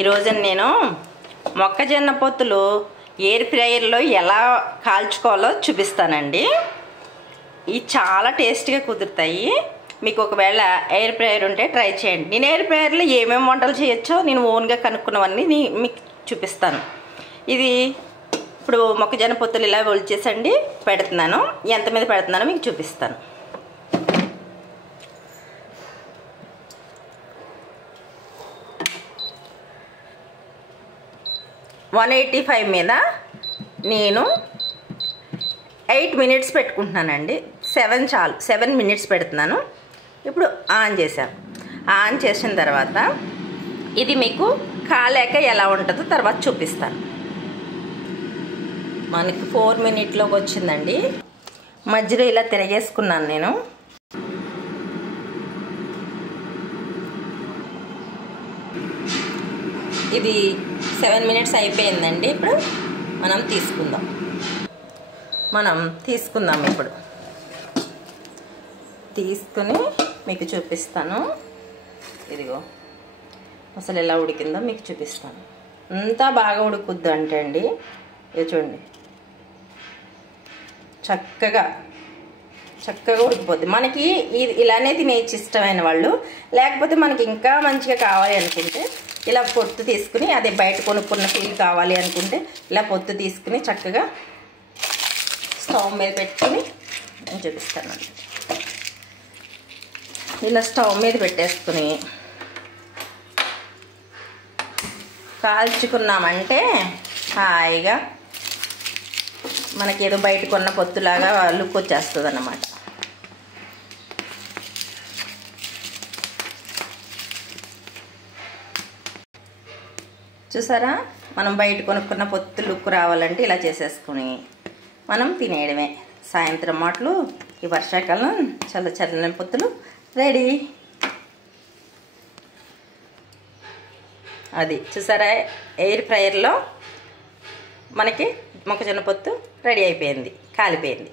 ఈరోజు నేను మొక్కజొన్న పొత్తులు ఎయిర్ ఫ్రైయర్లో ఎలా కాల్చుకోవాలో చూపిస్తానండి. ఇవి చాలా టేస్టీగా కుదురుతాయి. మీకు ఒకవేళ ఎయిర్ ఫ్రైయర్ ఉంటే ట్రై చేయండి. నేను ఎయిర్ ఫ్రైయర్లో ఏమేమి వంటలు చేయొచ్చో నేను ఓన్గా కనుక్కున్నవన్నీ మీకు చూపిస్తాను. ఇది ఇప్పుడు మొక్కజొన్న పొత్తులు ఇలా ఒలిచేసండి పెడుతున్నాను. ఎంత మీద పెడుతున్నానో మీకు చూపిస్తాను. $185 మీద నేను 8 మినిట్స్ పెట్టుకుంటున్నానండి. 7 చాలు, 7 మినిట్స్ పెడుతున్నాను. ఇప్పుడు ఆన్ చేశాను. ఆన్ చేసిన తర్వాత ఇది మీకు కాలేక ఎలా ఉంటుందో తర్వాత చూపిస్తాను. మనకి 4 మినిట్లోకి వచ్చిందండి. మధ్యలో ఇలా తిరగేసుకున్నాను నేను. ఇది 7 మినిట్స్ అయిపోయిందండి. ఇప్పుడు మనం తీసుకుందాం. ఇప్పుడు తీసుకుని మీకు చూపిస్తాను. ఇదిగో అసలు ఎలా ఉడికిందో మీకు చూపిస్తాను. అంతా బాగా ఉడుకుద్ది అంటే అండి, ఇది చూడండి, చక్కగా ఉడికిపోద్ది. మనకి ఇలానే తినేసి ఇష్టమైన వాళ్ళు, లేకపోతే మనకి ఇంకా మంచిగా కావాలి అనుకుంటే ఇలా పొత్తు తీసుకుని, అదే బయట కొనుక్కున్న ఫీల్ కావాలి అనుకుంటే ఇలా పొత్తు తీసుకుని చక్కగా స్టవ్ మీద పెట్టుకుని నేను చూపిస్తానండి. ఇలా స్టవ్ మీద పెట్టేసుకుని కాల్చుకున్నామంటే హాయిగా మనకి ఏదో బయట కొన్న పొత్తులాగా లుక్ వచ్చేస్తుంది అన్నమాట. చూసారా, మనం బయట కొనుక్కున్న పొత్తు లుక్ రావాలంటే ఇలా చేసేసుకుని మనం తినేయడమే. సాయంత్రం మాటలు ఈ వర్షాకాలం చల్లని పొత్తులు రెడీ. అది చూసారా, ఎయిర్ ఫ్రైయర్లో మనకి మొక్కజొన్న పొత్తు రెడీ అయిపోయింది, కాలిపోయింది.